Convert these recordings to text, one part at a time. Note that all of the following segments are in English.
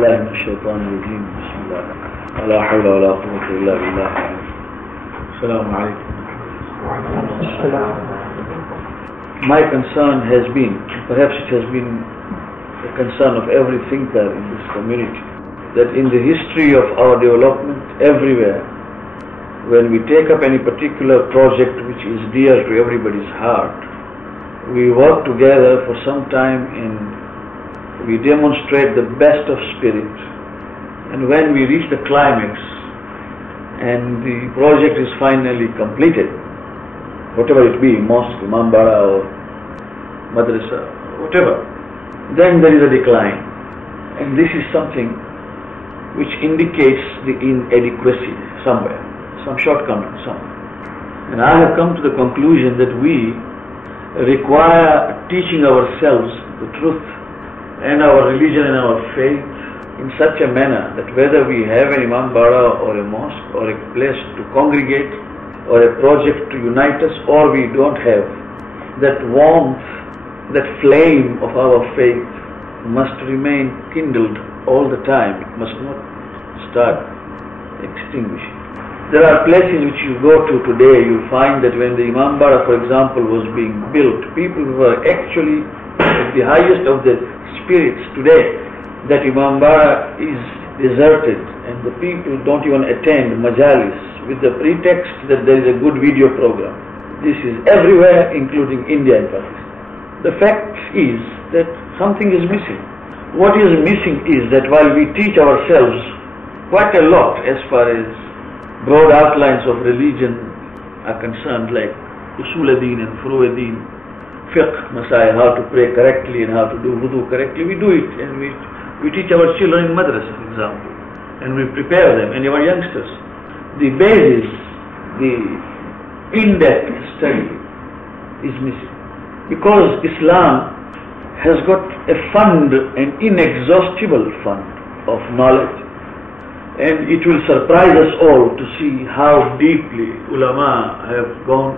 بالله من الشيطان الرجيم بسم الله لا حول ولا قوة إلا بالله السلام عليكم. My concern has been, perhaps it has been the concern of every thinker in this community, that in the history of our development everywhere, when we take up any particular project which is dear to everybody's heart, we work together for some time and we demonstrate the best of spirit, and when we reach the climax and the project is finally completed, whatever it be, mosque, mambara or madrasa, whatever, then there is a decline, and this is something which indicates the inadequacy somewhere, some shortcoming somewhere. And I have come to the conclusion that we require teaching ourselves the truth and our religion and our faith in such a manner that whether we have an imambara or a mosque or a place to congregate or a project to unite us or we don't have, that warmth, that flame of our faith must remain kindled all the time. It must not start extinguishing. There are places which you go to today, you find that when the imambara, for example, was being built, people who were actually at the highest of the spirits today, that imambara is deserted and the people don't even attend majalis with the pretext that there is a good video program. This is everywhere, including India and Pakistan. The fact is that something is missing. What is missing is that while we teach ourselves quite a lot as far as broad outlines of religion are concerned, like usul ad-din and furu ad-din, fiqh, masail, how to pray correctly and how to do wudu correctly, we do it, and we teach our children in madrasa, for example, and we prepare them and our youngsters. The basis, the in-depth study is missing, because Islam has got a fund, an inexhaustible fund of knowledge, and it will surprise us all to see how deeply ulama have gone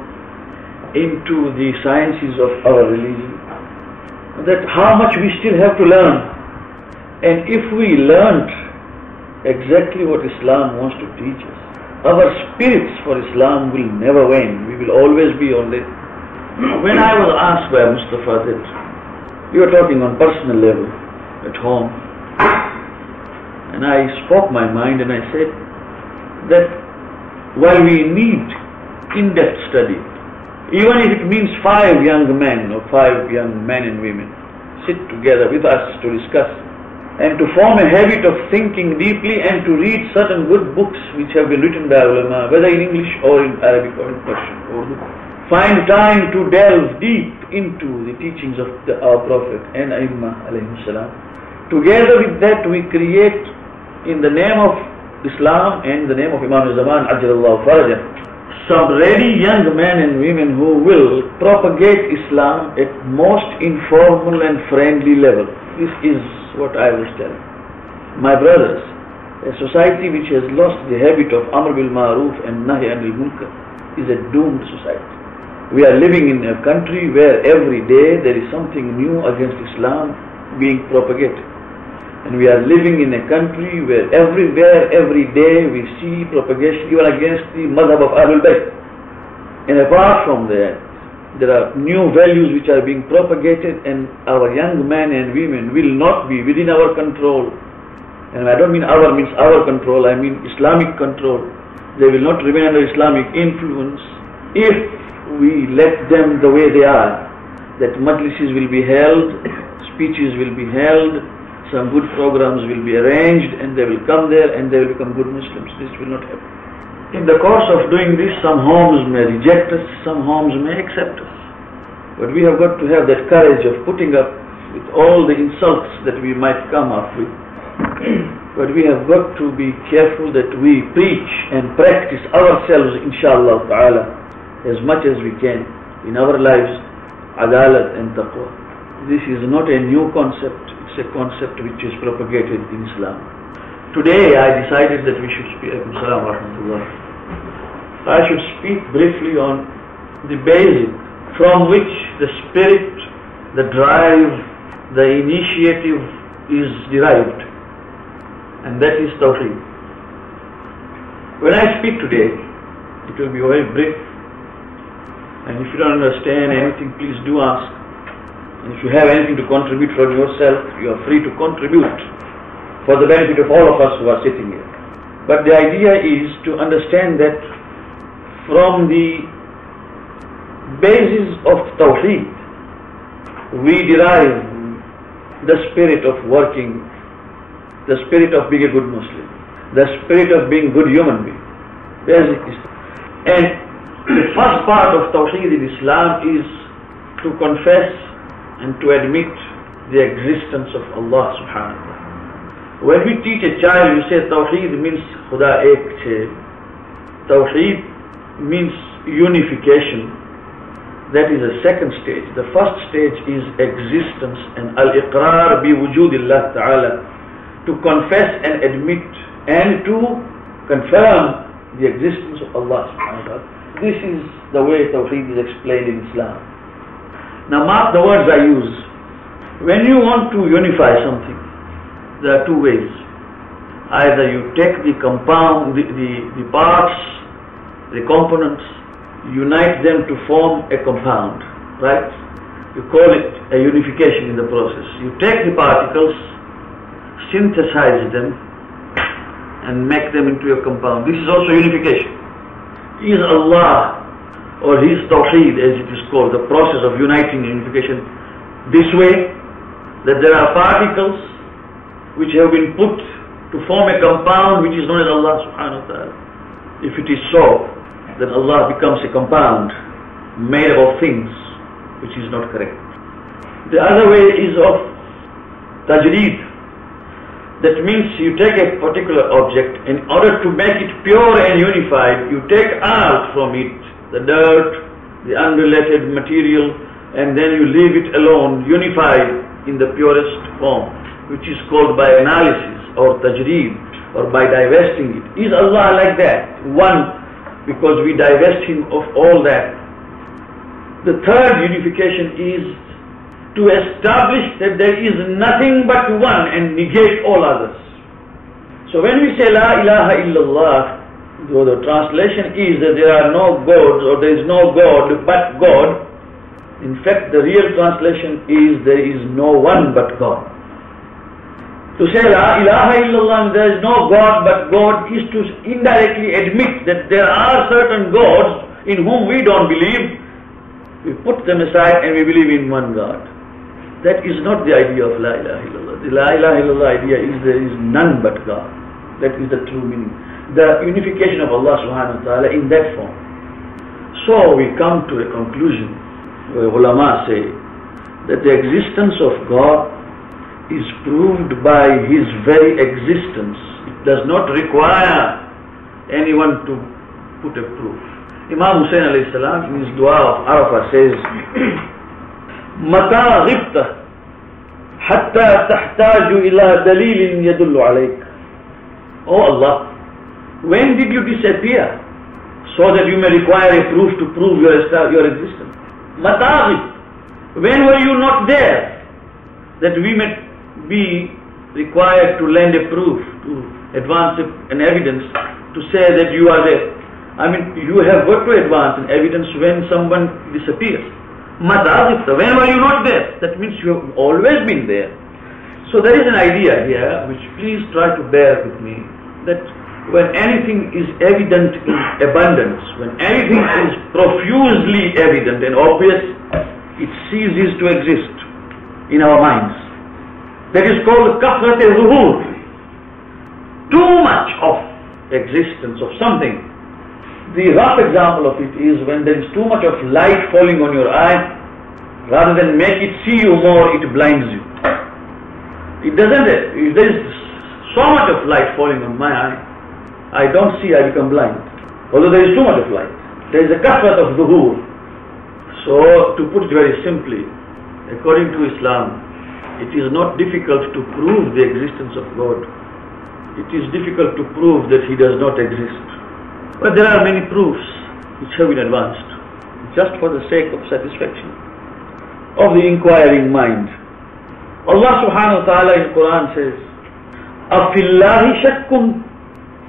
into the sciences of our religion, that how much we still have to learn. And if we learnt exactly what Islam wants to teach us, our spirits for Islam will never wane. We will always be on it. When I was asked by Mustafa that we were talking on personal level at home, and I spoke my mind and I said that while we need in-depth study, even if it means 5 young men or 5 young men and women sit together with us to discuss and to form a habit of thinking deeply and to read certain good books which have been written by ulama, whether in English or in Arabic or in Persian or Urdu. Find time to delve deep into the teachings of our Prophet and A'immah alayhim salam. Together with that we create, in the name of Islam and in the name of Imam al-Zaman Ajjalallahu Farajan, some ready young men and women who will propagate Islam at most informal and friendly level. This is what I was telling. My brothers, a society which has lost the habit of Amr bil Ma'ruf and Nahy anil Munkar is a doomed society. We are living in a country where every day there is something new against Islam being propagated. And we are living in a country where everywhere, every day we see propagation even against the madhab of Ahlul Bayt. And apart from that, there are new values which are being propagated, and our young men and women will not be within our control. And I don't mean our means our control, I mean Islamic control. They will not remain under Islamic influence if we let them the way they are. That majlises will be held, speeches will be held, some good programs will be arranged, and they will come there and they will become good Muslims. This will not happen. In the course of doing this, some homes may reject us, some homes may accept us. But we have got to have that courage of putting up with all the insults that we might come up with. But we have got to be careful that we preach and practice ourselves, inshallah ta'ala, as much as we can in our lives, adalat and taqwa. This is not a new concept. It's a concept which is propagated in Islam. Today I decided that we should speak. I should speak briefly on the basic from which the spirit, the drive, the initiative is derived. and that is Tawheed. When I speak today, it will be very brief, and if you don't understand anything, please do ask. And if you have anything to contribute from yourself, you are free to contribute for the benefit of all of us who are sitting here. But the idea is to understand that from the basis of Tawheed, we derive the spirit of working, the spirit of being a good Muslim, the spirit of being a good human being. Basic is. And the first part of Tawheed in Islam is to confess and to admit the existence of Allah subhanahu wa ta'ala. When we teach a child, we say Tawheed means Khuda ek che. Tawheed means unification. That is the second stage. The first stage is existence and al-iqrar bi wujudillah ta'ala, to confess and admit and to confirm the existence of Allah subhanahu wa ta'ala. This is the way Tawheed is explained in Islam. Now mark the words I use. When you want to unify something, there are two ways. Either you take the compound, the parts, the components, unite them to form a compound, right? You call it a unification in the process. You take the particles, synthesize them, and make them into a compound. This is also unification. Is Allah, or His Tawheed as it is called, the process of uniting unification, this way, that there are particles which have been put to form a compound which is known as Allah subhanahu wa ta'ala. If it is so, then Allah becomes a compound made up of things, which is not correct. The other way is of tajreed. That means you take a particular object, in order to make it pure and unified, you take out from it the dirt, the unrelated material, and then you leave it alone, unified in the purest form, which is called by analysis or tajreed, or by divesting it. Is Allah like that? One, because we divest Him of all that. The third unification is to establish that there is nothing but one and negate all others. So when we say La ilaha illallah, the translation is that there are no gods, or there is no God but God. In fact, the real translation is there is no one but God. To say La ilaha illallah, there is no God but God, is to indirectly admit that there are certain gods in whom we don't believe. We put them aside and we believe in one God. That is not the idea of La ilaha illallah. The La ilaha illallah idea is there is none but God. That is the true meaning. The unification of Allah subhanahu wa ta'ala in that form. So we come to a conclusion where ulama say that the existence of God is proved by His very existence. It does not require anyone to put a proof. Imam Hussain alayhi salam in his dua of Arafah says, Mata ghibta hatta tahtaju ila dalilin yadullu alayk. Oh Allah, when did you disappear so that you may require a proof to prove your existence? Mata ghib, when were you not there that we may be required to lend a proof, to advance an evidence to say that you are there? I mean, you have got to advance an evidence when someone disappears. Madazifta, when were you not there? That means you have always been there. So there is an idea here, which please try to bear with me, that when anything is evident in abundance, when anything is profusely evident and obvious, it ceases to exist in our minds. That is called kathrat-e-zuhur. Too much of existence of something. The rough example of it is when there is too much of light falling on your eye, rather than make it see you more, it blinds you. It doesn't. If there is so much of light falling on my eye, I don't see, I become blind. Although there is too much of light. There is a kathrat of zuhur. So, to put it very simply, according to Islam, it is not difficult to prove the existence of God. It is difficult to prove that He does not exist. But there are many proofs which have been advanced, just for the sake of satisfaction of the inquiring mind. Allah subhanahu wa ta'ala in Quran says, أَفِي اللَّهِ شَكٌّ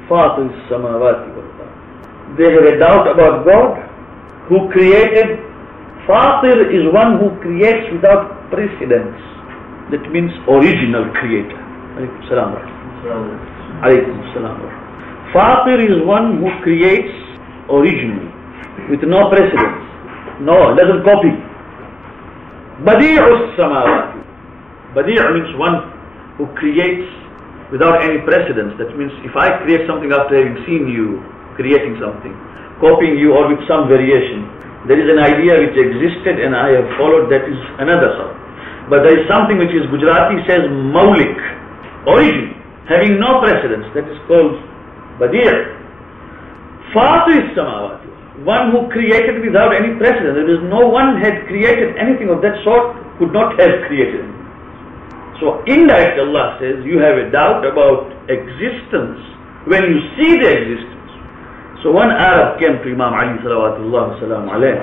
فَاطِرِ السَّمَاوَاتِ وَالْأَرْضِ. They have a doubt about God who created. Fatir is one who creates without precedence. That means original creator. Alaykum salam. Alaykum salam. Fatir is one who creates originally, with no precedence. No, doesn't copy. Badi'us samawati. Badi' means one who creates without any precedence. That means if I create something after having seen you creating something, copying you or with some variation, there is an idea which existed and I have followed, that is another sort. But there is something which is Gujarati says maulik, origin, having no precedence, that is called Badi'. Fatir samawati, one who created without any precedent. There is no one had created anything of that sort, could not have created anything. So indirectly Allah says you have a doubt about existence when you see the existence. So one Arab came to Imam Ali salawatullah salam alayhi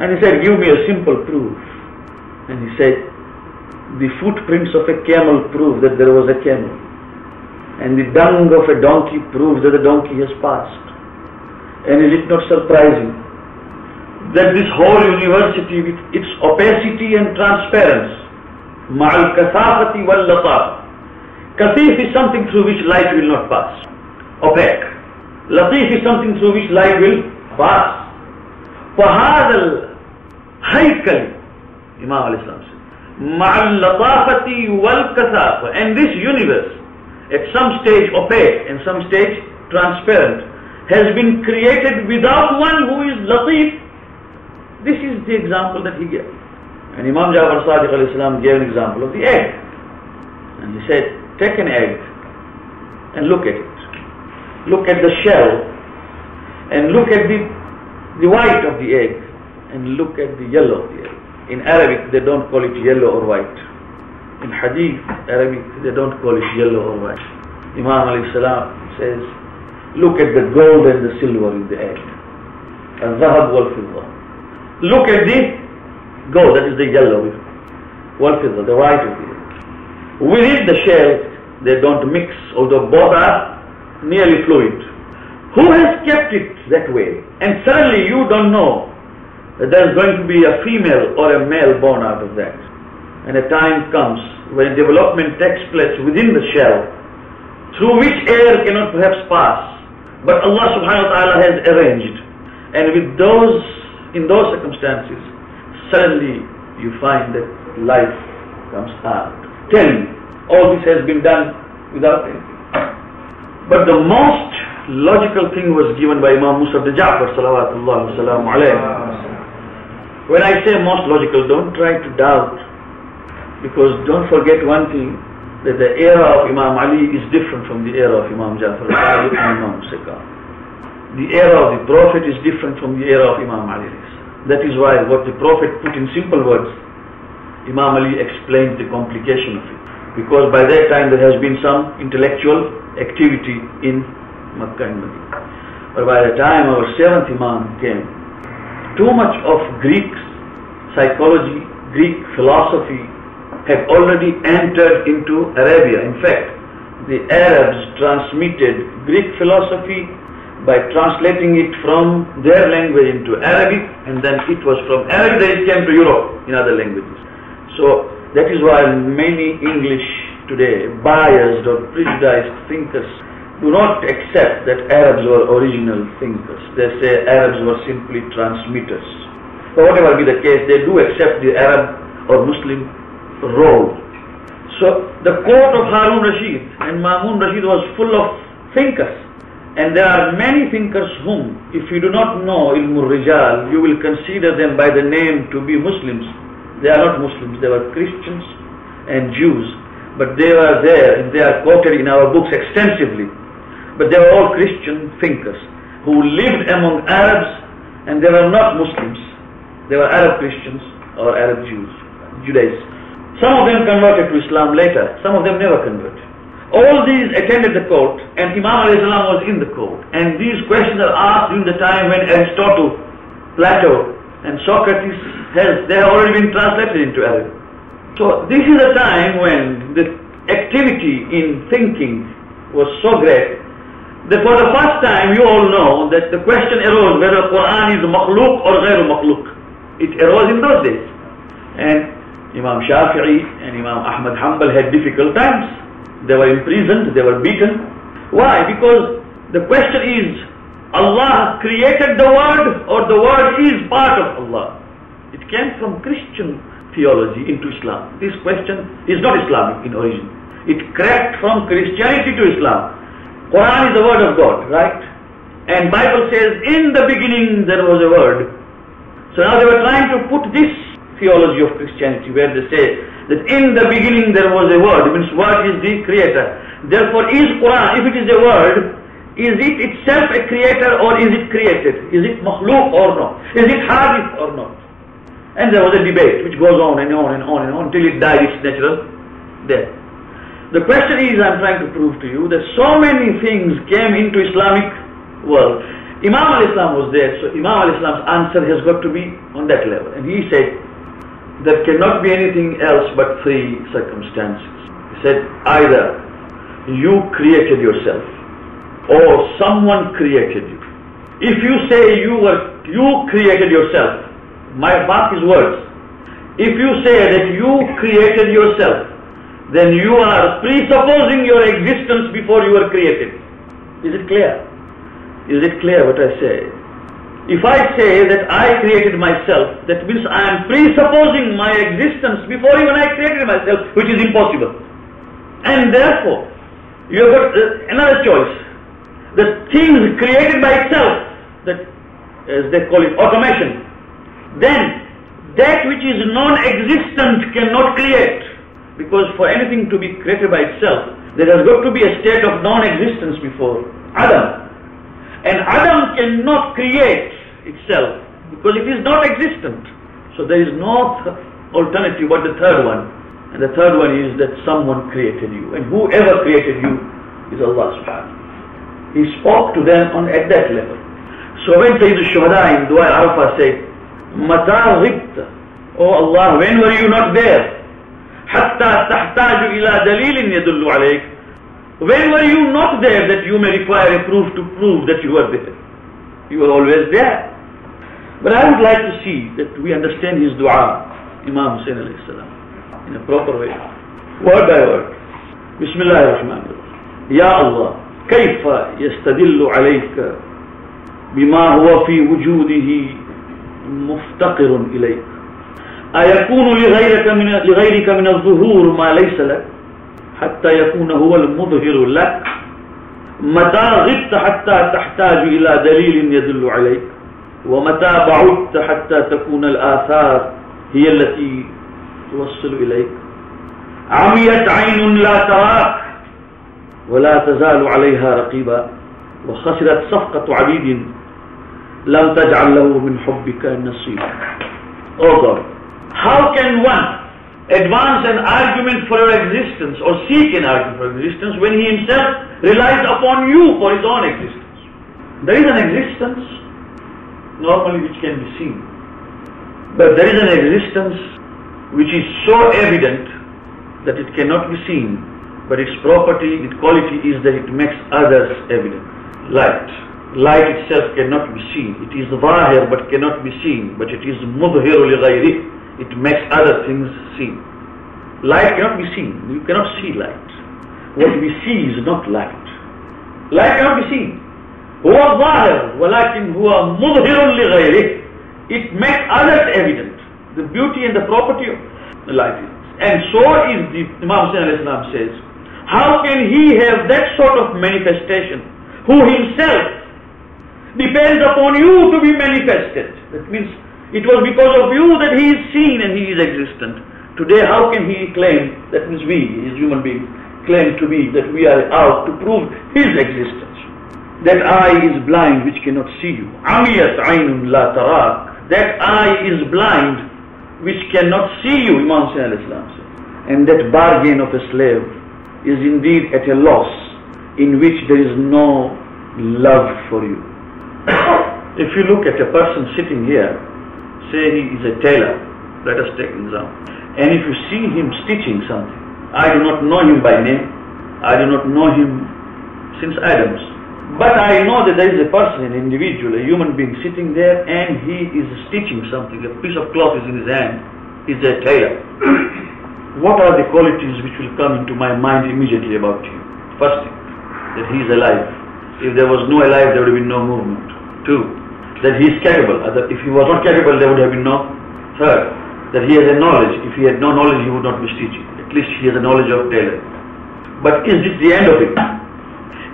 and he said, give me a simple proof. And he said, the footprints of a camel prove that there was a camel, and the dung of a donkey proves that the donkey has passed. And is it not surprising that this whole university with its opacity and transparency, ma'al kasafati wal lataf, kasif is something through which light will not pass, opaque. Latif is something through which light will pass. فَهَذَا الْهَيْكَلِ, Imam al-Islam said, مَعَ اللَّطَافَةِ وَالْكَثَافَةِ, and this universe, at some stage opaque and some stage transparent, has been created without one who is latif. This is the example that he gave. And Imam Jafar Sadiq alayhi salam gave an example of the egg. And he said, take an egg and look at it. Look at the shell and look at the white of the egg and look at the yellow of the egg. In Arabic they don't call it yellow or white. In Hadith Arabic they don't call it yellow or white. Imam alayhi salam says, look at the gold and the silver in the egg. Al-Zahab wal-Fidda. Look at the gold, that is the yellow, wal-Fidda, the white of the egg. Within the shell they don't mix, although both are nearly fluid. Who has kept it that way? And suddenly you don't know that there is going to be a female or a male born out of that. And a time comes when development takes place within the shell, through which air cannot perhaps pass, but Allah subhanahu wa ta'ala has arranged. And in those circumstances, suddenly you find that life comes out. Tell me, all this has been done without anything. But the most logical thing was given by Imam Musa ibn Ja'far salawatullah salam alayhi. When I say most logical, don't try to doubt, because don't forget one thing, that the era of Imam Ali is different from the era of Imam Ja'far and Imam Musa. The era of the Prophet is different from the era of Imam Ali. That is why what the Prophet put in simple words, Imam Ali explained the complication of it. Because by that time there has been some intellectual activity in Makkah and Medina. But by the time our seventh Imam came, too much of Greek psychology, Greek philosophy had already entered into Arabia. In fact, the Arabs transmitted Greek philosophy by translating it from their language into Arabic, and then it was from Arabic that it came to Europe in other languages. So that is why many English today, biased or prejudiced thinkers, do not accept that Arabs were original thinkers. They say Arabs were simply transmitters. But whatever be the case, they do accept the Arab or Muslim role. So the court of Harun Rashid and Ma'mun Rashid was full of thinkers. And there are many thinkers whom, if you do not know Ilmul Rijal, you will consider them by the name to be Muslims. They are not Muslims, they were Christians and Jews. But they were there and they are quoted in our books extensively. But they were all Christian thinkers who lived among Arabs, and they were not Muslims. They were Arab Christians or Arab Jews, Judaism. Some of them converted to Islam later, some of them never converted. All these attended the court, and Imam alayhi salam was in the court. And these questions are asked during the time when Aristotle, Plato, and Socrates they have already been translated into Arabic. So this is a time when the activity in thinking was so great that for the first time you all know that the question arose whether Quran is makhluk or ghayr makhluk. It arose in those days. And Imam Shafi'i and Imam Ahmad Hanbal had difficult times. They were imprisoned, they were beaten. Why? Because the question is, Allah created the word or the word is part of Allah? It came from Christian theology into Islam. This question is not Islamic in origin. It crept from Christianity to Islam. Quran is the word of God, right? And Bible says, in the beginning there was a word. So now they were trying to put this theology of Christianity where they say that in the beginning there was a word, it means word is the creator. Therefore is Quran, if it is a word, is it itself a creator or is it created? Is it makhluk or not? Is it hadith or not? And there was a debate which goes on and on and on and on until it died its natural death. The question is, I'm trying to prove to you that so many things came into Islamic world. Imam al-Islam was there, so Imam al-Islam's answer has got to be on that level. And he said, there cannot be anything else but three circumstances. He said, either you created yourself or someone created you. If you say you created yourself, mark his words. If you say that you created yourself, then you are presupposing your existence before you were created. Is it clear? Is it clear what I say? If I say that I created myself, that means I am presupposing my existence before even I created myself, which is impossible. And therefore, you have got another choice. The things created by itself, that as they call it, automation. Then, that which is non-existent cannot create. Because for anything to be created by itself, there has got to be a state of non-existence before Adam. And Adam cannot create itself because it is not existent. So there is no alternative but the third one. And the third one is that someone created you. And whoever created you is Allah subhanahu wa ta'ala. He spoke to them at that level. So when Sayyid al-Shuhada in Dua Arafah said, Mata ghibta, oh Allah, when were you not there? Hatta tahtaju ila dalilin yadullu alayk. When were you not there that you may require a proof to prove that you were there? You were always there. But I would like to see that we understand his dua, Imam Hussain alayhi salam, in a proper way. Word by word. Bismillah ar-Rahman ar-Rahim. Ya Allah, kayfa yastadillu alayka bima huwa fi wujudihi muftaqirun ilayk. أيكون لغيرك من الظهور ما ليس لك حتى يكون هو المظهر لك متى غبت حتى تحتاج إلى دليل يدل عليك ومتى بعدت حتى تكون الآثار هي التي توصل إليك عميت عين لا تراك ولا تزال عليها رقيبا وخسرت صفقة عبيد لم تجعل له من حبك نصيبا. Oh God, how can one advance an argument for your existence or seek an argument for existence when he himself relies upon you for his own existence? There is an existence normally which can be seen, but there is an existence which is so evident that it cannot be seen, but its property, its quality is that it makes others evident. Light itself cannot be seen. It is zahir but cannot be seen, but it is mudhiru li ghayrih. It makes other things seen. Light cannot be seen. You cannot see light. What we see is not light. Light cannot be seen. Huwa zahir, walakin huwa mudhirun li ghayrih. It makes others evident. The beauty and the property of the light. And so is the Imam Hussain alayhi salam says, how can he have that sort of manifestation who himself depends upon you to be manifested? That means it was because of you that he is seen and he is existent. Today how can he claim, that means we as human beings claim to be, that we are out to prove his existence? That eye is blind which cannot see you. Amiyat aynun la tarak. That eye is blind which cannot see you, Imam Hussain alayhi salam says. And that bargain of a slave is indeed at a loss in which there is no love for you. If you look at a person sitting here, say he is a tailor, let us take an example, and if you see him stitching something, I do not know him by name. I do not know him since Adam's. But I know that there is a person, an individual, a human being sitting there, and he is stitching something. A piece of cloth is in his hand. He's a tailor. What are the qualities which will come into my mind immediately about him? First thing, that he is alive. If there was no alive, there would have been no movement. Two, that he is capable. If he was not capable, there would have been no. Third, that he has a knowledge. If he had no knowledge, he would not be stitching. At least he has a knowledge of tailoring. But is this the end of it?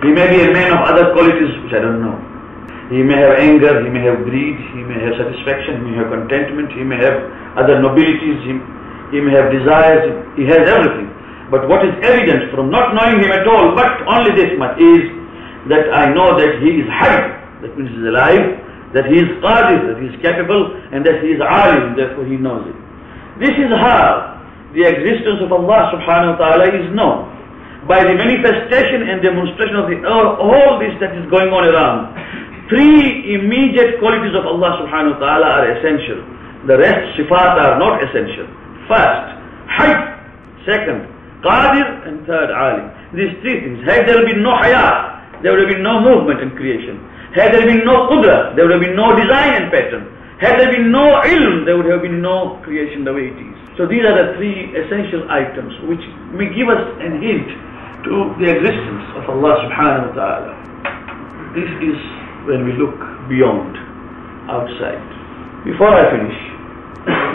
He may be a man of other qualities which I don't know. He may have anger, he may have greed, he may have satisfaction, he may have contentment, he may have other nobilities, he may have desires, he has everything. But what is evident from not knowing him at all, but only this much, is that I know that he is hayy, that means he is alive, that he is qadir, that he is capable, and that he is alim, therefore he knows it. This is how the existence of Allah subhanahu wa ta'ala is known. By the manifestation and demonstration of all this that is going on around. Three immediate qualities of Allah subhanahu wa ta'ala are essential. The rest, sifat, are not essential. First, hayy. Second, qadir. And third, alim. These three things. Had there been no hayat, there would have been no movement in creation. Had there been no qudra, there would have been no design and pattern. Had there been no ilm, there would have been no creation the way it is. So these are the three essential items which may give us a hint to the existence of Allah subhanahu wa ta'ala. This is when we look beyond, outside. Before I finish,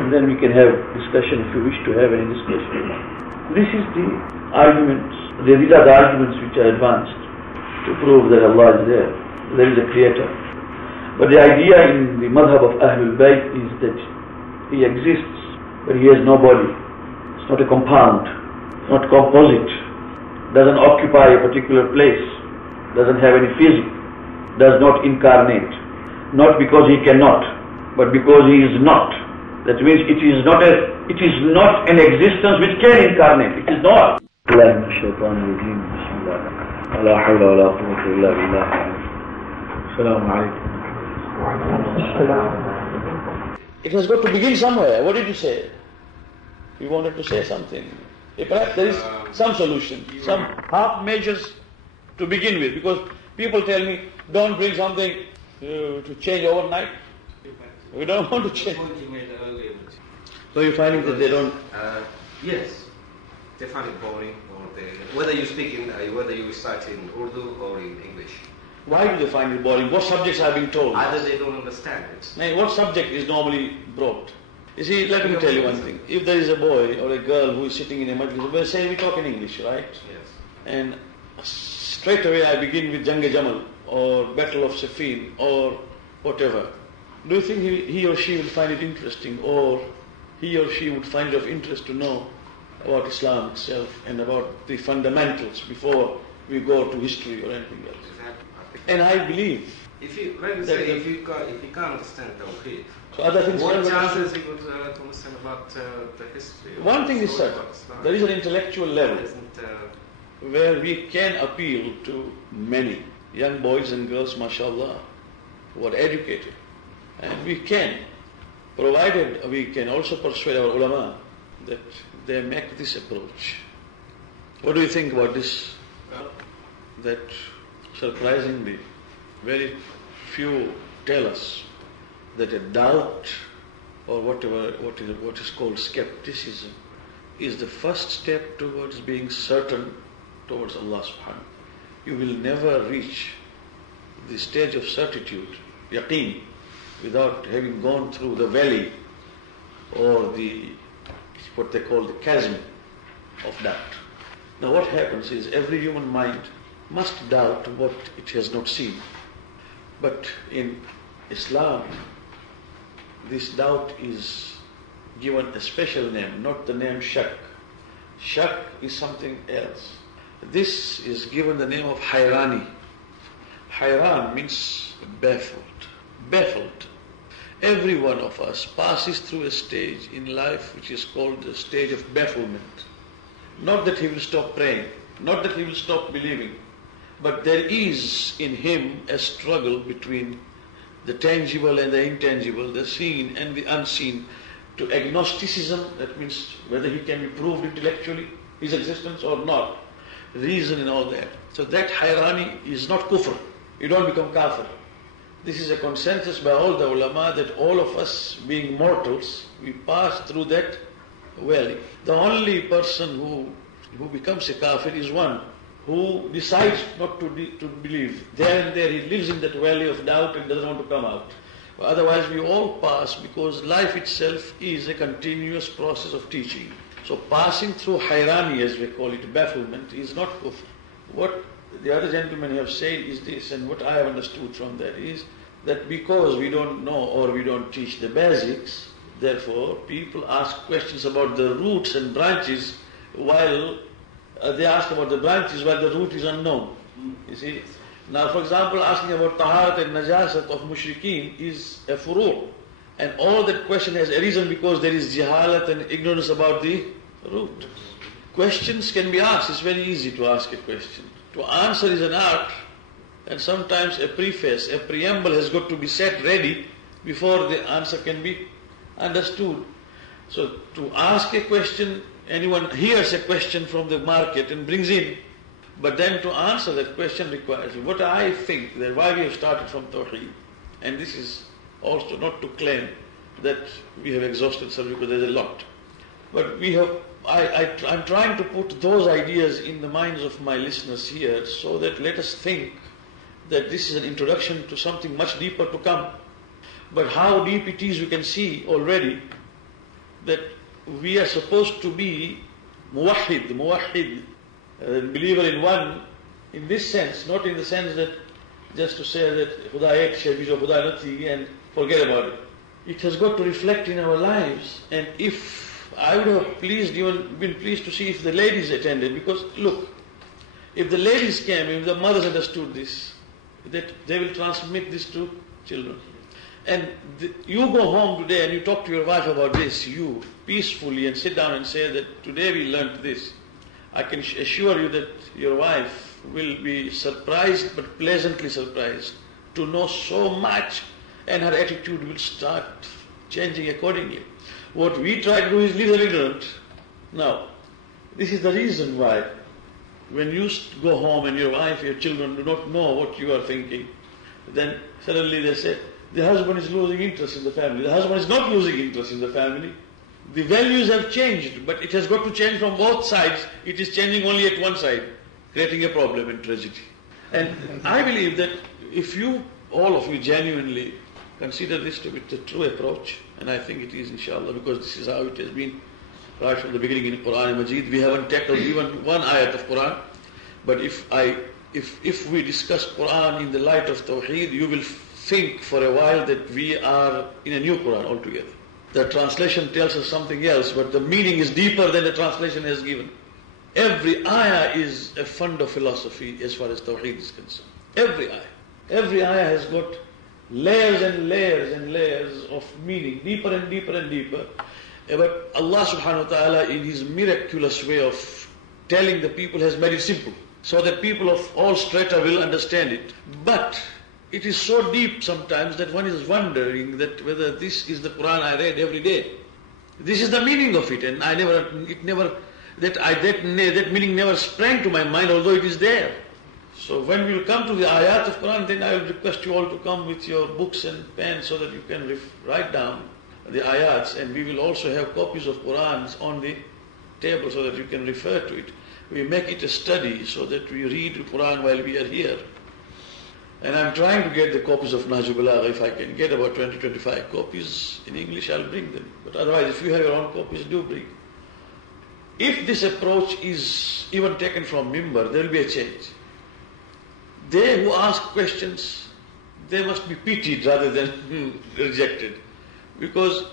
and then we can have discussion if you wish to have any discussion. This is the arguments, these are the arguments which are advanced to prove that Allah is there. There is a creator. But the idea in the madhab of Ahlul Bayt is that he exists, but he has no body. It's not a compound, not composite, doesn't occupy a particular place, doesn't have any physique, does not incarnate. Not because he cannot, but because he is not. That means it is not an existence which can incarnate. It is not. It has got to begin somewhere. What did you say? You wanted to say something. Perhaps there is some solution, some half measures to begin with, because people tell me, don't bring something to change overnight. We don't want to change. So you're finding that they don't? Yes, they find it boring, or whether you recite in Urdu or in English. Why do they find it boring? What subjects are being told? Either they don't understand it. What subject is normally brought? You see, let me tell you one thing. If there is a boy or a girl who is sitting in a majlis, we'll say we talk in English, right? Yes. And straight away I begin with Jang-e Jamal or Battle of Siffin or whatever. Do you think he or she will find it interesting, or he or she would find it of interest to know about Islam itself and about the fundamentals before we go to history or anything else? Exactly. And I believe if you can't understand Tawheed, so other things. What chances you would understand about the history? One thing is certain, there is an intellectual level where we can appeal to many young boys and girls, mashallah, who are educated. And we can, provided we can also persuade our ulama that they make this approach. What do you think about this? That surprisingly, very few tell us that a doubt or what is called skepticism is the first step towards being certain towards Allah subhanahu. You will never reach the stage of certitude, yaqeen, without having gone through the valley or what they call the chasm of doubt. Now what happens is every human mind must doubt what it has not seen. But in Islam, this doubt is given a special name, not the name shak. Shak is something else. This is given the name of hayrani. Hayran means baffled. Baffled. Every one of us passes through a stage in life which is called the stage of bafflement. Not that he will stop praying, not that he will stop believing, but there is in him a struggle between the tangible and the intangible, the seen and the unseen, to agnosticism, that means whether he can be proved intellectually, his existence or not, reason and all that. So that hayrani is not kufr. You don't become kafir. This is a consensus by all the ulama that all of us being mortals, we pass through that valley. The only person who becomes a kafir is one who decides not to believe. There and there he lives in that valley of doubt and doesn't want to come out. Otherwise we all pass, because life itself is a continuous process of teaching. So passing through hayrani, as we call it, bafflement, is not kufr. What the other gentlemen have said is this, and what I have understood from that is that because we don't know or we don't teach the basics, therefore people ask questions about the roots and branches while they ask about the branches while the root is unknown. You see? Now, for example, asking about taharat and najasat of mushrikeen is a furu'. And all that question has arisen because there is jahalat and ignorance about the root. Questions can be asked. It's very easy to ask a question. To answer is an art, and sometimes a preface, a preamble has got to be set ready before the answer can be understood. So to ask a question, anyone hears a question from the market and brings in, but then to answer that question requires what I think that why we have started from Tawheed. And this is also not to claim that we have exhausted something, because there's a lot. But we have, I'm trying to put those ideas in the minds of my listeners here, so that let us think that this is an introduction to something much deeper to come. But how deep it is, you can see already that we are supposed to be muwahhid, believer in one, in this sense, not in the sense that just to say that Khuda ek shai, bijo Khuda nathi, and forget about it. It has got to reflect in our lives. And if I would have been pleased to see if the ladies attended, because look, if the ladies came, if the mothers understood this, that they will transmit this to children. And you go home today and you talk to your wife about this, you peacefully, and sit down and say that today we learned this. I can assure you that your wife will be surprised, but pleasantly surprised, to know so much, and her attitude will start changing accordingly. What we try to do is leave them ignorant. Now, this is the reason why when you go home and your wife, your children do not know what you are thinking, then suddenly they say, the husband is losing interest in the family. The husband is not losing interest in the family. The values have changed, but it has got to change from both sides. It is changing only at one side, creating a problem and tragedy. And I believe that if you, all of you, genuinely consider this to be the true approach, and I think it is, inshallah, because this is how it has been right from the beginning in Quran and Majid. We haven't tackled even one ayat of Quran, but if we discuss Quran in the light of Tawheed, you will think for a while that we are in a new Quran altogether. The translation tells us something else, but the meaning is deeper than the translation has given. Every ayah is a fund of philosophy as far as Tawheed is concerned. Every ayah has got layers and layers and layers of meaning, deeper and deeper and deeper. But Allah subhanahu wa ta'ala, in His miraculous way of telling the people, has made it simple, so that people of all strata will understand it. But it is so deep sometimes that one is wondering that whether this is the Quran I read every day. This is the meaning of it, and that meaning never sprang to my mind, although it is there. So when we will come to the ayat of Quran, then I will request you all to come with your books and pens so that you can write down the ayats, and we will also have copies of Qurans on the table so that you can refer to it. We make it a study so that we read the Quran while we are here. And I'm trying to get the copies of Nahjul Balagha. If I can get about 20-25 copies in English, I'll bring them. But otherwise, if you have your own copies, do bring. If this approach is even taken from Mimbar, there will be a change. They who ask questions, they must be pitied rather than rejected. Because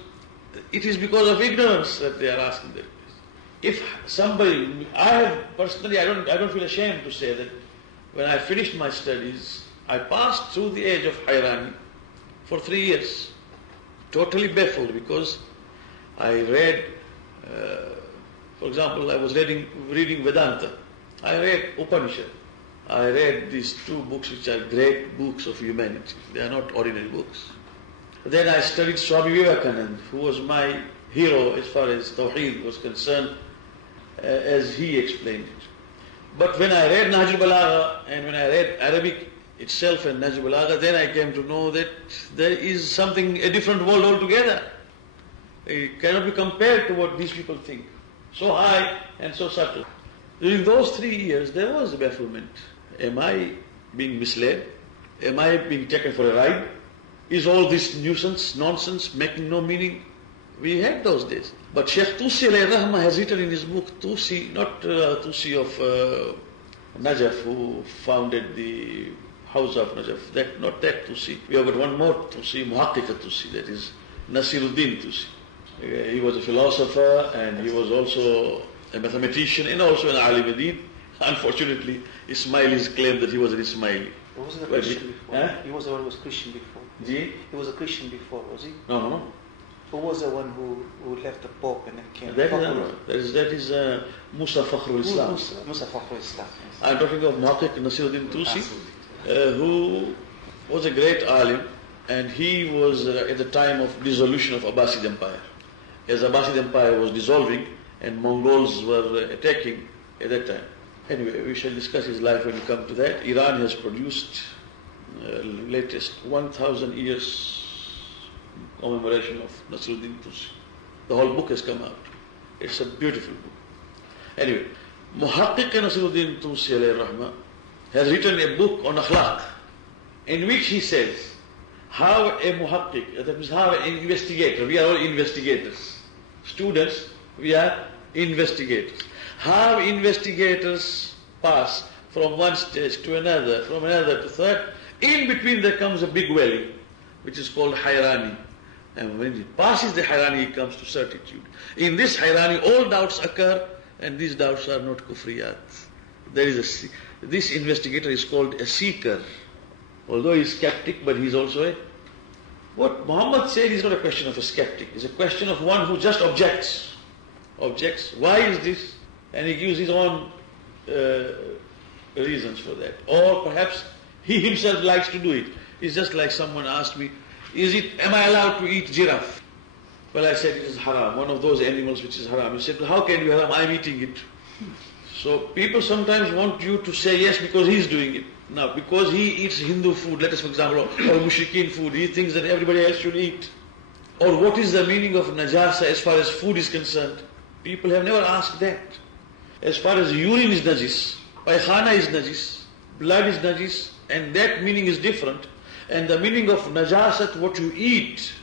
it is because of ignorance that they are asking that question. If somebody, I don't feel ashamed to say that when I finished my studies, I passed through the age of hayrani for 3 years, totally baffled, because I read, for example, I was reading Vedanta. I read Upanishad. I read these 2 books which are great books of humanity. They are not ordinary books. Then I studied Swami Vivekananda, who was my hero as far as Tawheed was concerned. as he explained it. But when I read Nahj al-Balagha and when I read Arabic itself and Nahj al-Balagha, then I came to know that there is something, a different world altogether. It cannot be compared to what these people think. So high and so subtle. During those 3 years, there was a bafflement. Am I being misled? Am I being taken for a ride? Is all this nuisance, nonsense, making no meaning? We had those days. But Sheikh Tusi alayhi rahmah has written in his book, Tusi, not Tusi of Najaf, who founded the house of Najaf, not that Tusi. We have got one more Tusi, Muhaqqika Tusi, that is Nasiruddin Tusi. He was a philosopher and he was also a mathematician and also an alim din. Unfortunately, Ismailis claimed that he was an Ismaili. He wasn't a Christian before. He was the one who was Christian before. He was a Christian before, was he? No. Who was the one who left the Pope and then came? That is Musa Fakhrul Islam. Musa Fakhrul Islam. Yes. I'm talking of Muhaqiq Nasiruddin Tusi, who was a great alim, and he was at the time of dissolution of Abbasid Empire. As Abbasid Empire was dissolving and Mongols were attacking at that time. Anyway, we shall discuss his life when we come to that. Iran has produced latest 1,000 years commemoration of Nasiruddin Tusi. The whole book has come out. It's a beautiful book. Anyway, Muhaqqiq Nasiruddin Tusi alayhi rahmah has written a book on akhlaq in which he says how a muhaqqiq, that means how an investigator, we are all investigators. Students, we are investigators. How investigators pass from one stage to another, from another to third. In between there comes a big valley, which is called Hayrani. And when he passes the Hayrani, he comes to certitude. In this Hayrani, all doubts occur, and these doubts are not kufriyat. This investigator is called a seeker. Although he is skeptic, but he is also a... What Muhammad said is not a question of a skeptic. It's a question of one who just objects. Objects. Why is this? And he gives his own reasons for that. Or perhaps he himself likes to do it. It's just like someone asked me, am I allowed to eat giraffe? Well, I said it is haram, one of those animals which is haram. He said, well, how can you haram? I'm eating it. So people sometimes want you to say yes because he's doing it. Now, because he eats Hindu food, let us for example, or mushrikeen food, he thinks that everybody else should eat. Or what is the meaning of najasa as far as food is concerned? People have never asked that. As far as urine is najis, paykhana is najis, blood is najis, and that meaning is different. And the meaning of najasat, what you eat,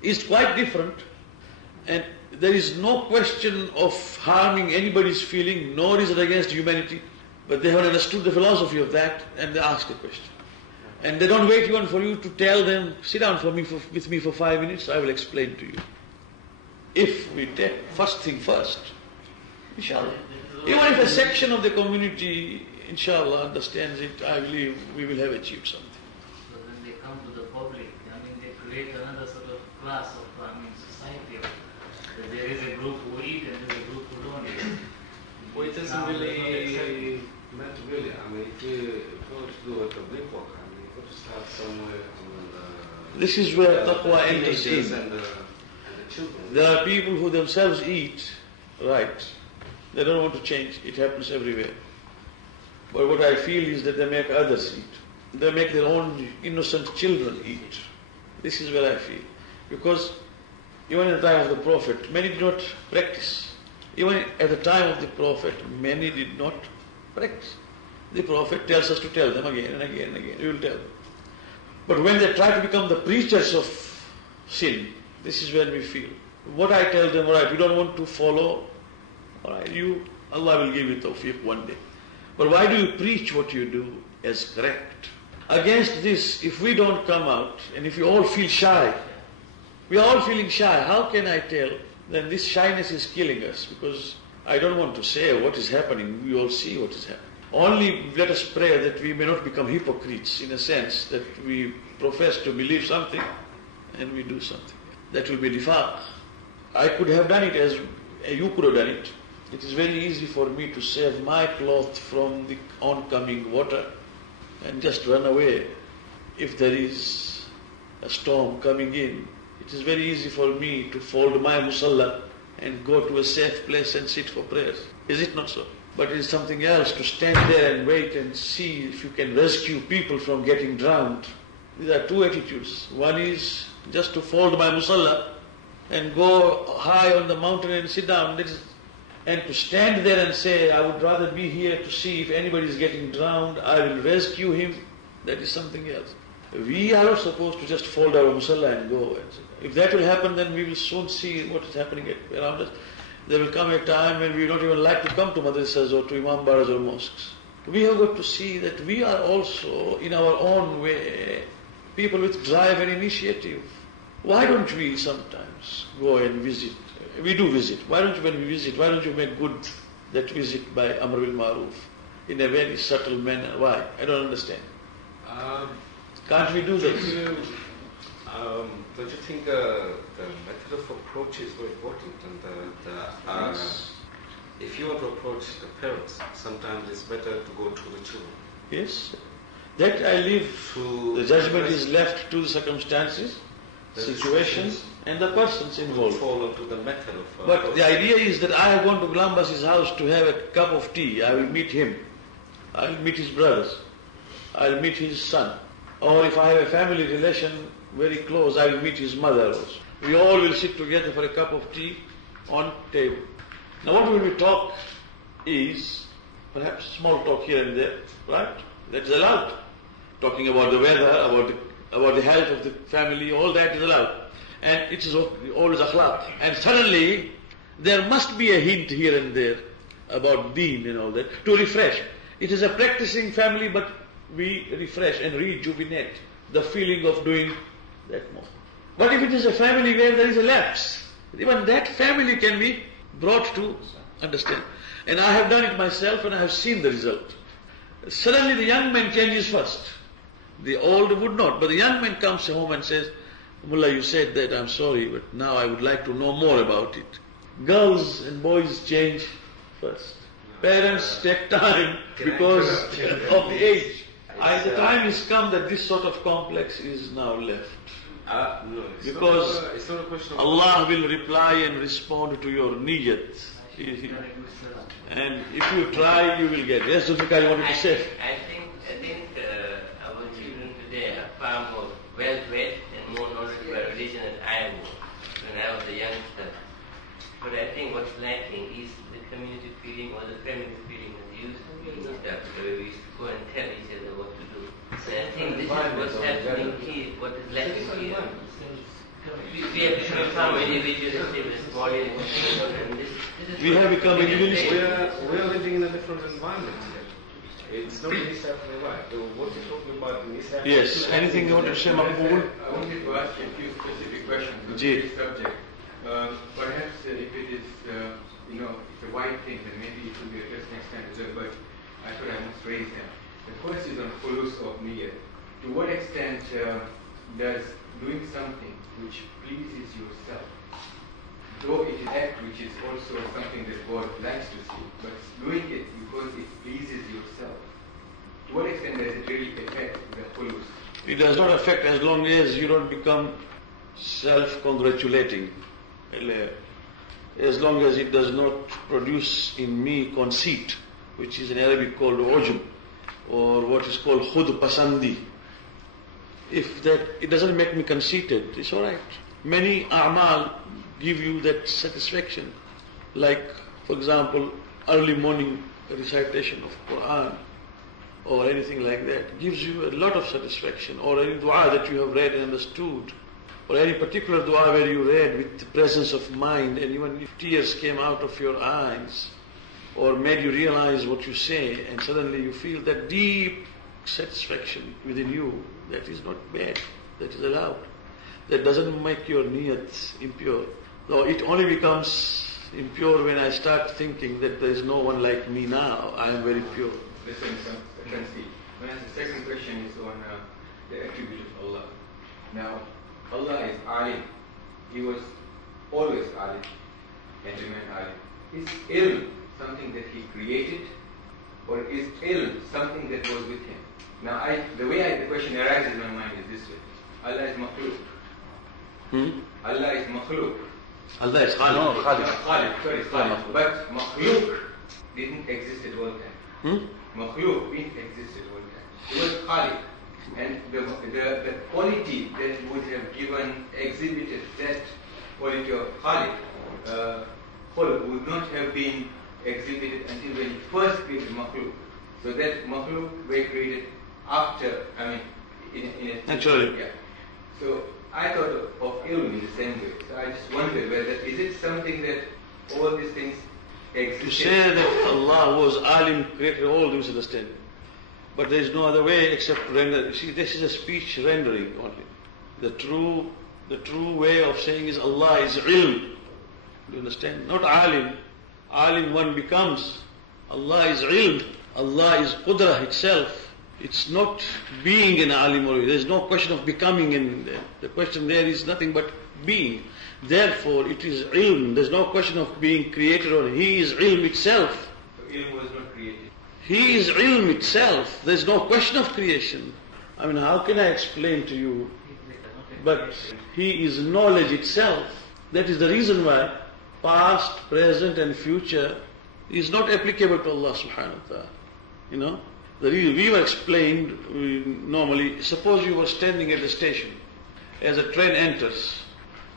is quite different. And there is no question of harming anybody's feeling, nor is it against humanity. But they haven't understood the philosophy of that, and they ask a question. And they don't wait even for you to tell them, sit down with me for 5 minutes, I will explain to you. If we take first thing first, inshallah. Even if a section of the community, inshallah, understands it, I believe we will have achieved something. So when they come to the public, they create another sort of class of society. There is a group who eat and there is a group who don't eat. Well, it doesn't really matter really. If you go to do a public work, you got to start somewhere on This is where taqwa enters in. And the children. There are people who themselves eat, right. They don't want to change. It happens everywhere. But what I feel is that they make others eat. They make their own innocent children eat. This is where I feel. Because even at the time of the Prophet, many did not practice. Even at the time of the Prophet, many did not practice. The Prophet tells us to tell them again and again and again. We will tell them. But when they try to become the preachers of sin, this is when we feel. What I tell them, all right, you don't want to follow, all right, Allah will give you tawfiq one day. But why do you preach what you do as correct? Against this, if we don't come out, and if we all feel shy, we are all feeling shy, how can I tell? Then this shyness is killing us, because I don't want to say what is happening, we all see what is happening. Only let us pray that we may not become hypocrites, in a sense that we profess to believe something and we do something. That will be nifaq. I could have done it as you could have done it. It is very easy for me to save my cloth from the oncoming water and just run away. If there is a storm coming in, it is very easy for me to fold my musalla and go to a safe place and sit for prayers. Is it not so? But it is something else to stand there and wait and see if you can rescue people from getting drowned. These are two attitudes. One is just to fold my musalla and go high on the mountain and sit down. And to stand there and say, I would rather be here to see if anybody is getting drowned, I will rescue him. That is something else. We are not supposed to just fold our musalla and go. If that will happen, then we will soon see what is happening around us. There will come a time when we don't even like to come to madrasas or to imambaras or mosques. We have got to see that we are also, in our own way, people with drive and initiative. Why don't we sometimes go and visit? We do visit. Why don't you, when we visit, why don't you make good that visit by Amr bil Maruf in a very subtle manner? Why? I don't understand. Can't we do this? Don't you think the method of approach is very important? And if you want to approach the parents, sometimes it's better to go to the children. Yes. That I leave to, the judgment is left to the circumstances, situations, and the persons involved. Follow to the method of but the idea is that I have gone to Glambasi's house to have a cup of tea. I will meet him. I will meet his brothers. I will meet his son. Or if I have a family relation very close, I will meet his mother also. We all will sit together for a cup of tea on table. Now what we will talk is perhaps small talk here and there, right? That is allowed. Talking about the weather, about the health of the family, all that is allowed. And it is always akhlaq. And suddenly there must be a hint here and there about deen and all that to refresh. It is a practicing family, but we refresh and rejuvenate the feeling of doing that more. But if it is a family where there is a lapse, even that family can be brought to understand. And I have done it myself and I have seen the result. Suddenly the young man changes first. The old would not, but the young man comes home and says, Mullah, you said that, I'm sorry, but now I would like to know more about it. Girls and boys change first. Parents take time because of the age. The time has come that this sort of complex is now left. No, because it's not a question of Allah will reply and respond to your niyat. And if you try, you will get. Yes, Zulfikar, you wanted to say? I think our children today are far more well-read and more knowledgeable about religion than I was when I was a youngster. But I think what's lacking is the community feeling or the family feeling that used to be in East Africa, where we used to go and tell each other what to do. And I think this is what's happening here, what is lacking here. We have become far more individualistic, small individuals, and this is We have become individualistic. we are living in a different environment here. It's not in East Africa, right? What you're talking about in East Africa. Yes. Anything you want to say, Mahmoud? I wanted to ask you a few specific questions on Ji. this subject. Perhaps if it is, it's a wide thing, then maybe it will be addressed next time as well, but I thought I must raise them. The first is on khulus of niyyah. To what extent does doing something which pleases yourself, though it is act which is also something that God likes to see, but doing it because it pleases yourself, to what extent does it really affect the khulus? It does not affect as long as you don't become self-congratulating. As long as it does not produce in me conceit, which is in Arabic called ujub, or what is called khud pasandi. If that, it doesn't make me conceited, it's alright. Many a'mal give you that satisfaction. Like, for example, early morning recitation of Quran, or anything like that, gives you a lot of satisfaction. Or any dua that you have read and understood, or any particular dua where you read with the presence of mind, and even if tears came out of your eyes, or made you realize what you say, and suddenly you feel that deep satisfaction within you, that is not bad, that is allowed. That doesn't make your niyat impure. No, it only becomes impure when I start thinking that there is no one like me now, I am very pure. Listen, I can see. The second question is on the attribute of Allah. Now, Allah is alim. He was always alim and remained alim. Is ilm something that he created, or is ilm something that was with him? Now, the way the question arises in my mind is this way. Allah is makhluk. Allah is makhluk. Allah is Khaliq. Khaliq, sorry, Khaliq. But makhluk didn't exist at all time. Makhluk didn't exist at all time. It was Khaliq. And the quality that would have exhibited that quality of Khaliq, would not have been exhibited until when he first created Makhluk. So that Makhluk were created after, in a... Naturally. Yeah. So I thought of ilm in the same way. So I just wondered whether, is it something that all these things exist? To say that Allah was alim, created all these understanding. But there is no other way except render. See, this is a speech rendering only. The true way of saying is Allah is ilm. Do you understand? Not alim. Alim one becomes. Allah is ilm. Allah is qudrah itself. It's not being an alim or there is no question of becoming in there. The question there is nothing but being. Therefore it is ilm. There's no question of being created or he is ilm itself. So ilm was not created. He is ilm itself. There's no question of creation. How can I explain to you? But he is knowledge itself. That is the reason why past, present and future is not applicable to Allah subhanahu wa ta'ala. The reason we were explained normally, suppose you were standing at the station. As a train enters,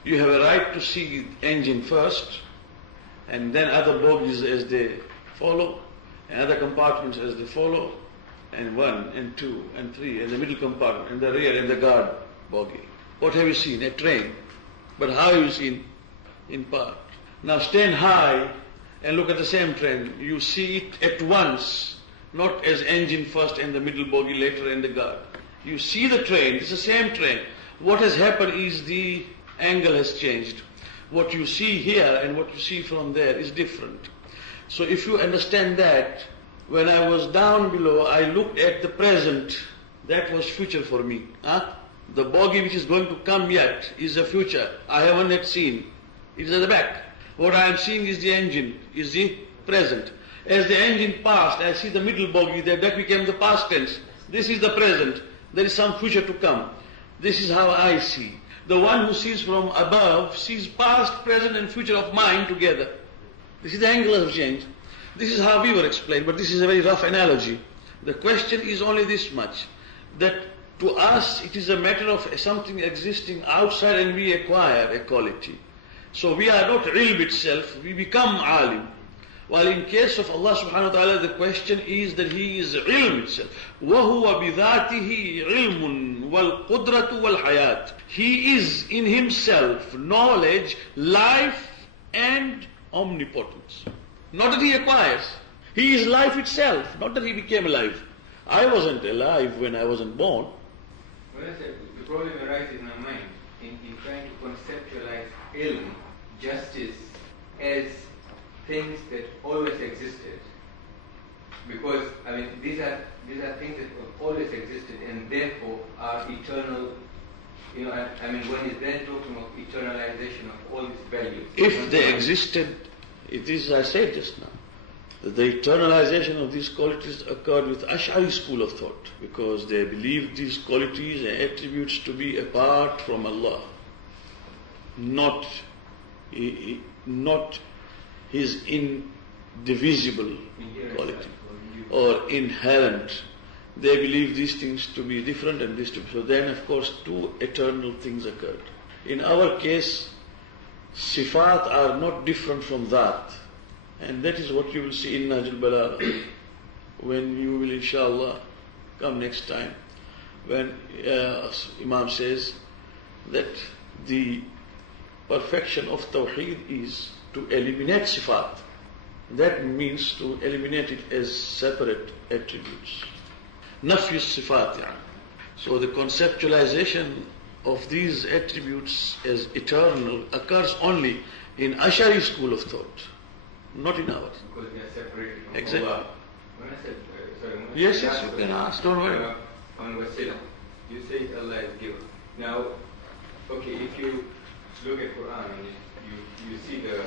you have a right to see the engine first and then other bogies as they follow and other compartments as they follow and 1 and 2 and 3 and the middle compartment and the rear and the guard bogie. What have you seen? A train. But how have you seen? In part. Now stand high and look at the same train. You see it at once, not as engine first and the middle bogie later and the guard. You see the train, it's the same train. What has happened is the angle has changed. What you see here and what you see from there is different. So if you understand that, when I was down below, I looked at the present. That was future for me. The bogie which is going to come yet is the future. I haven't yet seen. It is at the back. What I am seeing is the engine, is the present. As the engine passed, I see the middle bogie, that became the past tense. This is the present. There is some future to come. This is how I see. The one who sees from above sees past, present and future of mind together. This is the angle of change. This is how we were explained, but this is a very rough analogy. The question is only this much, that to us it is a matter of something existing outside and we acquire a quality. So we are not ilm itself, we become alim. While in case of Allah subhanahu wa ta'ala, the question is that He is ilm itself. وَهُوَ بِذَاتِهِ عِلْمٌ وَالْقُدْرَةُ وَالْحَيَاةُ. He is in Himself knowledge, life and omnipotence. Not that He acquires. He is life itself, not that He became alive. I wasn't alive when I wasn't born. Well, the problem arises in our mind in trying to conceptualize ilm, justice, as things that always existed, because these are things that have always existed and therefore are eternal. One is then talking of eternalization of all these values. If they existed, it is, I said just now, that the eternalization of these qualities occurred with Ash'ari school of thought, because they believed these qualities and attributes to be apart from Allah, not His indivisible quality or inherent. They believe these things to be different and this to be. So then, of course, two eternal things occurred. In our case, sifat are not different from that. And that is what you will see in Nahj al-Balagha when you will, inshallah, come next time. When Imam says that the perfection of Tawheed is to eliminate sifat. That means to eliminate it as separate attributes. Nafyu sifat. So the conceptualization of these attributes as eternal occurs only in Ash'ari school of thought, not in ours. Because they are separated from Exactly. Allah. When I said, Yes, you can ask, don't worry. On wasila, you say Allah is giver. Now, okay, if you look at Quran and you see the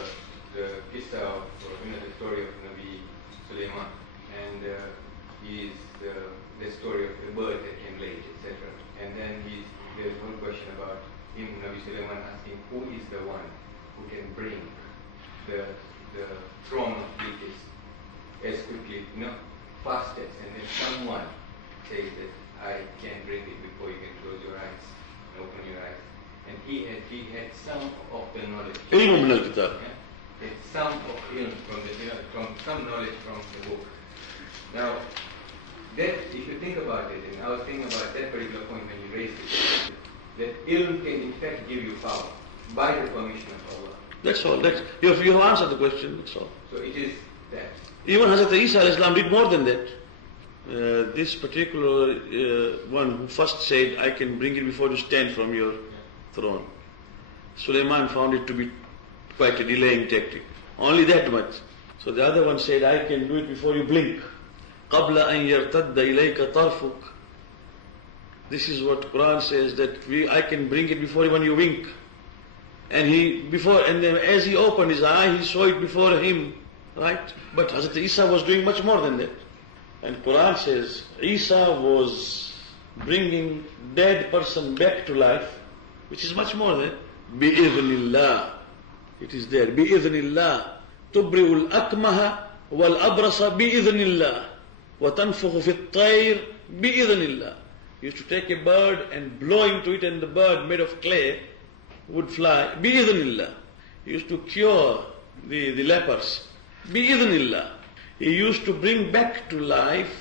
qissa of, the story of Nabi Sulaiman, and he is the story of the bird that came late, etc. And then there's one question about him, Nabi Sulaiman, asking who is the one who can bring the throne of Bilqis as quickly, fast as, and then someone says that I can bring it before you can close your eyes and open your eyes. And he had some of the knowledge. Ilm min al-kitab. Some of ilm from some knowledge from the book. Now, that if you think about it, and I was thinking about that particular point when you raised it, that ilm can in fact give you power by the permission of Allah. That's all. You have answered the question. That's all. So it is that. Even Hazrat Isa al-Islam did more than that. This particular one who first said, I can bring it before you stand from your throne. Sulaiman found it to be quite a delaying tactic. Only that much. So the other one said, I can do it before you blink. قَبْلَ أَنْ يَرْتَدَّ إِلَيْكَ طَرْفُكَ. This is what Quran says, that I can bring it before when you wink. And then as he opened his eye, he saw it before him. Right? But Hazrat Isa was doing much more than that. And Quran says, Isa was bringing dead person back to life, which is much more than بِإِذْنِ It is there. بِإِذْنِ اللَّهِ تُبْرِئُ الْأَكْمَهَ وَالْأَبْرَصَ بِإِذْنِ اللَّهِ وَتَنْفُخُ فِي الطَّيْرِ بِإِذْنِ اللَّهِ. He used to take a bird and blow into it, and the bird made of clay would fly. بِإِذْنِ اللَّهِ. He used to cure the lepers. بِإِذْنِ اللَّهِ. He used to bring back to life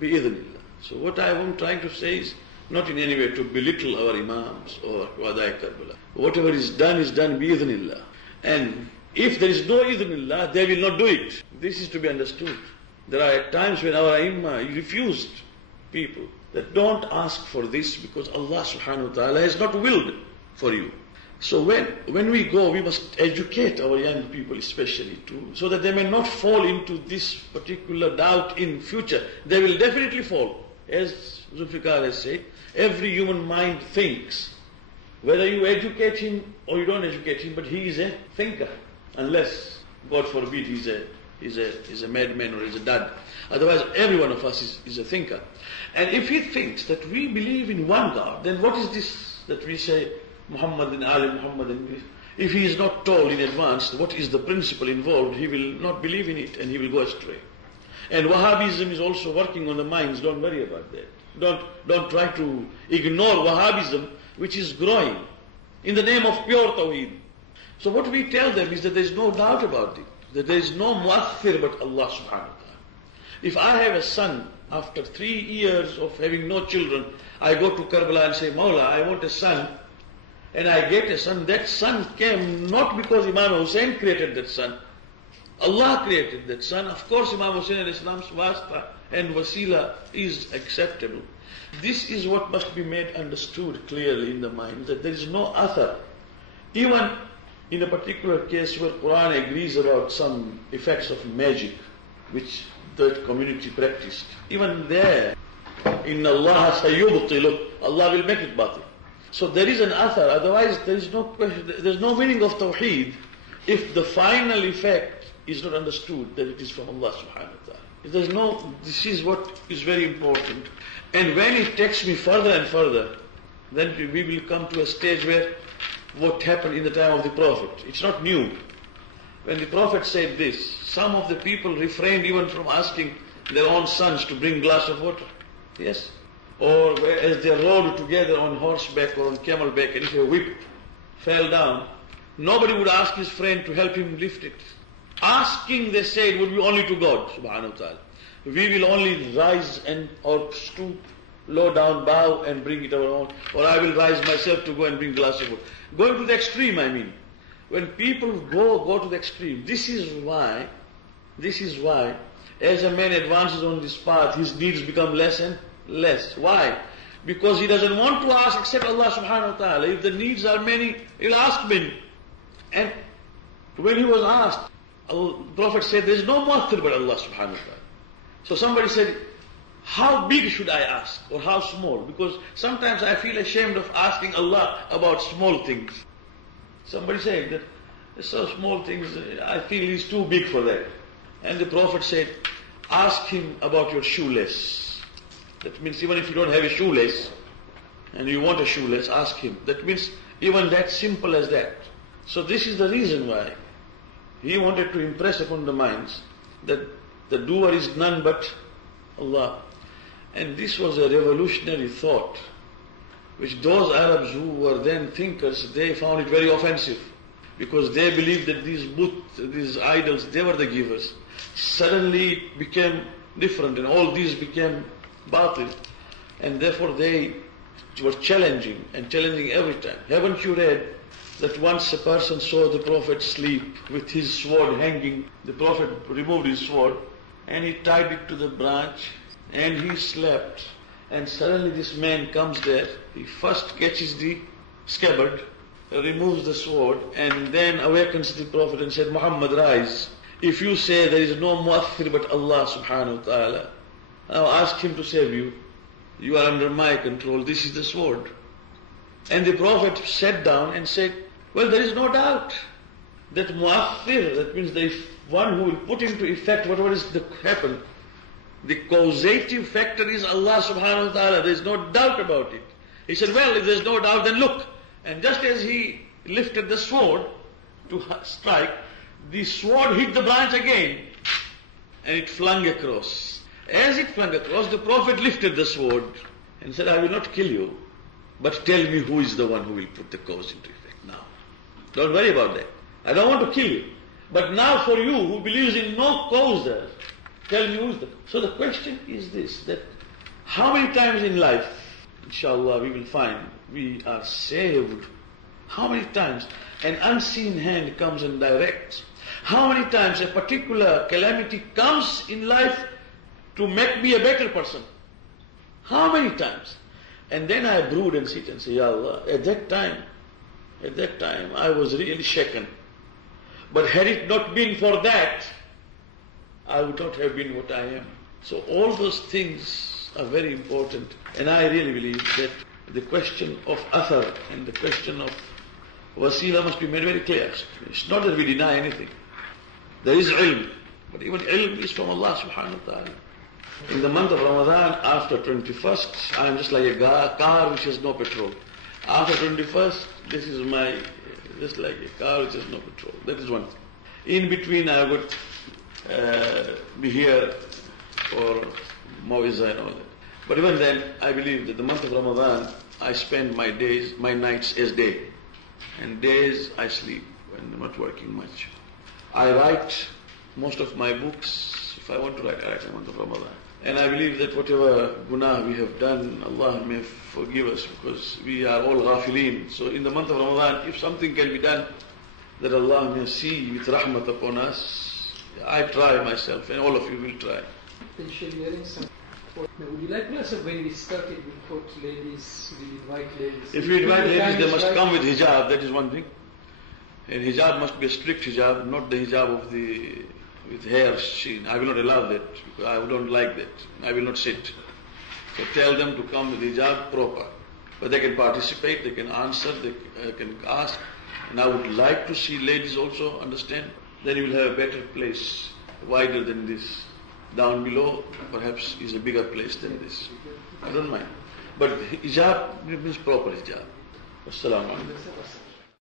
بِإِذْنِ اللَّهِ. So what I am trying to say is not in any way to belittle our imams or Wadai Karbala. Whatever is done بِإِذْنِ اللَّهِ. And if there is no idhnillah, they will not do it. This is to be understood. There are times when our Aimma refused people that don't ask for this because Allah subhanahu wa ta'ala has not willed for you. So when we go, we must educate our young people especially too, so that they may not fall into this particular doubt in future. They will definitely fall. As Zulfikar has said, every human mind thinks. Whether you educate him or you don't educate him, but he is a thinker. Unless, God forbid, he's a madman or he's a dad. Otherwise, every one of us is a thinker. And if he thinks that we believe in one God, then what is this that we say, Muhammad and Ali Muhammad? And if he is not told in advance what is the principle involved, he will not believe in it and he will go astray. And Wahhabism is also working on the minds. Don't worry about that. Don't try to ignore Wahhabism, which is growing in the name of pure Tawheed. So what we tell them is that there is no doubt about it, that there is no mu'athir but Allah subhanahu wa ta'ala. If I have a son, after 3 years of having no children, I go to Karbala and say, Mawla, I want a son, and I get a son. That son came not because Imam Hussain created that son. Allah created that son. Of course, Imam Hussain and Islam's wasta and wasila is acceptable. This is what must be made understood clearly in the mind, that there is no athar. Even in a particular case where Quran agrees about some effects of magic, which that community practiced, even there, Inna Allah sayubtilu, Allah will make it batil. So there is an athar, otherwise there is no question, there is no meaning of Tawheed if the final effect is not understood that it is from Allah subhanahu wa ta'ala. If there is no, this is what is very important. And when it takes me further and further, then we will come to a stage where what happened in the time of the Prophet. It's not new. When the Prophet said this, some of the people refrained even from asking their own sons to bring glass of water. Yes? Or as they rode together on horseback or on camelback, and if a whip fell down, nobody would ask his friend to help him lift it. Asking, they said, would be only to God, subhanahu wa ta'ala. We will only rise or stoop, low down, bow and bring it our own. Or I will rise myself to go and bring glass of water. Going to the extreme, I mean. When people go to the extreme, this is why, as a man advances on this path, his needs become less and less. Why? Because he doesn't want to ask except Allah subhanahu wa ta'ala. If the needs are many, he'll ask many. And when he was asked, the Prophet said, there is no mu'athir but Allah subhanahu wa ta'ala. So somebody said, how big should I ask or how small? Because sometimes I feel ashamed of asking Allah about small things. Somebody said that so small things, I feel he's too big for that. And the Prophet said, ask him about your shoelace. That means even if you don't have a shoelace and you want a shoelace, ask him. That means even that simple as that. So this is the reason why he wanted to impress upon the minds that The doer is none but Allah. And this was a revolutionary thought, which those Arabs who were then thinkers, they found it very offensive, because they believed that these these idols, they were the givers. Suddenly it became different, and all these became batil, and therefore they were challenging every time. Haven't you read that once a person saw the Prophet sleep with his sword hanging? The Prophet removed his sword and he tied it to the branch and he slept, and suddenly this man comes there. He first catches the scabbard, removes the sword, and then awakens the Prophet and said, Muhammad, rise. If you say there is no mu'athir but Allah subhanahu wa ta'ala, now ask him to save you. You are under my control. This is the sword. And the Prophet sat down and said, well, there is no doubt that mu'athir, that means the one who will put into effect whatever is to happen, the causative factor is Allah subhanahu wa ta'ala. There is no doubt about it. He said, well, if there is no doubt, then look. And just as he lifted the sword to strike, the sword hit the branch again and it flung across. As it flung across, the Prophet lifted the sword and said, I will not kill you, but tell me who is the one who will put the cause into effect now. Don't worry about that. I don't want to kill you. But now for you who believes in no cause there, tell me who is the... So the question is this, that how many times in life, inshallah, we will find we are saved? How many times an unseen hand comes and directs? How many times a particular calamity comes in life to make me a better person? How many times? And then I brood and sit and say, Ya Allah, at that time I was really shaken. But had it not been for that, I would not have been what I am. So all those things are very important. And I really believe that the question of athar and the question of wasila must be made very clear. It's not that we deny anything. There is ilm, but even ilm is from Allah subhanahu wa ta'ala. In the month of Ramadan, after 21st, I am just like a car which has no petrol. After 21st, this is just like a car which has no petrol. That is one thing. In between, I would be here for Mawizah and all that. But even then, I believe that the month of Ramadan, I spend my nights as day. And days I sleep when I'm not working much. I write most of my books. If I want to write, I write in the month of Ramadan. And I believe that whatever gунاह we have done, Allah may forgive us, because we are all ghafileen. So in the month of Ramadan, if something can be done that Allah may see with rahmat upon us, I try myself, and all of you will try. Would you like to ask when we started, we taught ladies, we invite ladies? If we invite ladies, they must come with hijab, that is one thing. And hijab must be a strict hijab, not the hijab of with hair sheen. I will not allow that, because I don't like that. I will not sit. So tell them to come with hijab proper. But they can participate, they can answer, they can ask. And I would like to see ladies also understand. Then you will have a better place, wider than this. Down below, perhaps, is a bigger place than this. I don't mind. But hijab means proper hijab. Assalamu alaikum.